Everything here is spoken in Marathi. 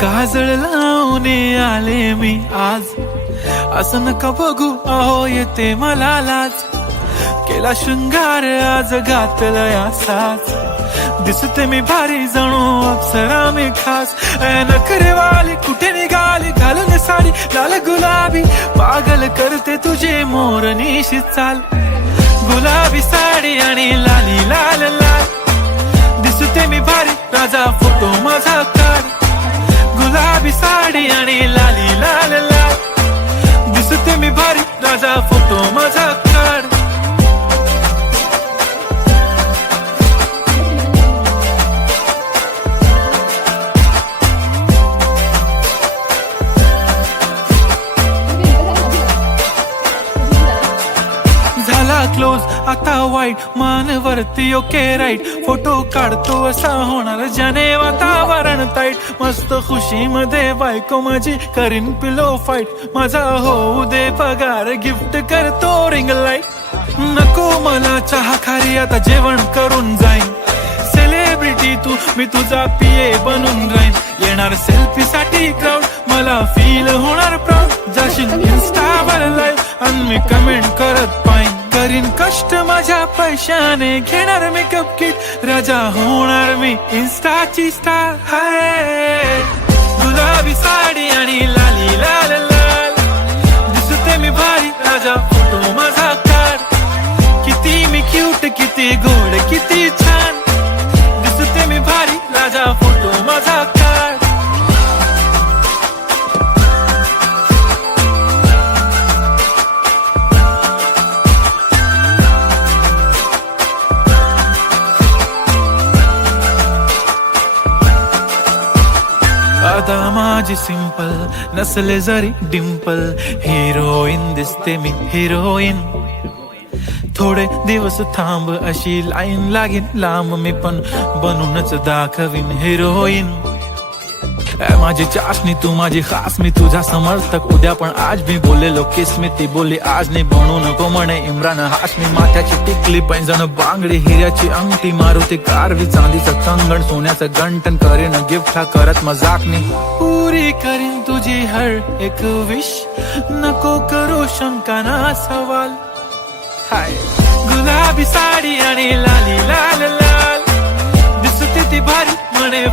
काजळ लावून आले मी आज, असं नका बघू अहो येते मला लाज. केला शृंगार आज घातलाय असाच, दिसते मी भारी जणू अप्सरा मी खास. नखरेवाली कुठे निघाली घालून साडी लाल गुलाबी, पागल करते तुझे मोरनीशी चाल. गुलाबी साडी आणि लाली लाल लाल, दिसते मी भारी राजा फोटो माझा काढ. गुलाबी साडी आणि लाली लाल लाल, दिसते मी भारी राजा फोटो माझा काढ. झाला क्लोज आता वाईट, मान वरती ओके राईट. फोटो काढतो असा होणार ज्याने वातावरण ताईट. मस्त खुशी मध्ये बायको माझी करीन पिलो फाईट. माझा होऊ दे पगार गिफ्ट करतो रिंग लाईट. नको मला चहा खारी आता जेवण करून जाईन. सेलिब्रिटी तू मी तुझा पिये बनून राहीन. येणार सेल्फी साठी क्राऊड मला फील होणार प्राऊड. जाशील इन्स्टावर लाईव्ह आणि मी कमेंट करत पाईन. करीन कष्ट माझ्या पैशाने घेणार मेकअप किट. राजा होणार मी इन्स्टाची स्टार. हाय गुलाबी साडी आणि लाली लाल लाल, दिसते मी भारी राजा फोटो माझा काढ. किती मी क्यूट किती गोड किती छान, दिसते मी भारी राजा फोटो माझा काढ. आता माझी सिंपल नसले जरी डिंपल, हिरोईन दिसते मी हिरोईन. थोडे दिवस थांब अशी लाईन लागेल लांब, मी पण बनूनच दाखवीन हिरोईन. माझी चाशनी तू माझी खास, मी तुझा समर्थक उद्या पण आज मी बोलेलो किस मी. ती बोली आज नाही बनू नको म्हणे इम्रान हाशमी. माथ्याची टिकली पैंजण बांगडी हिऱ्याची अंगठी, मारुती कारवी चांदीचं कंगण सोन्याचं गंटन. करीन गिफ्ट हा करत मजाकनी, पुरी करीन तुझी हर एक विश. नको करू शंका ना सवाल. हाय गुलाबी साडी आणि लाली लाल लाल, दिसते ती भारी म्हणे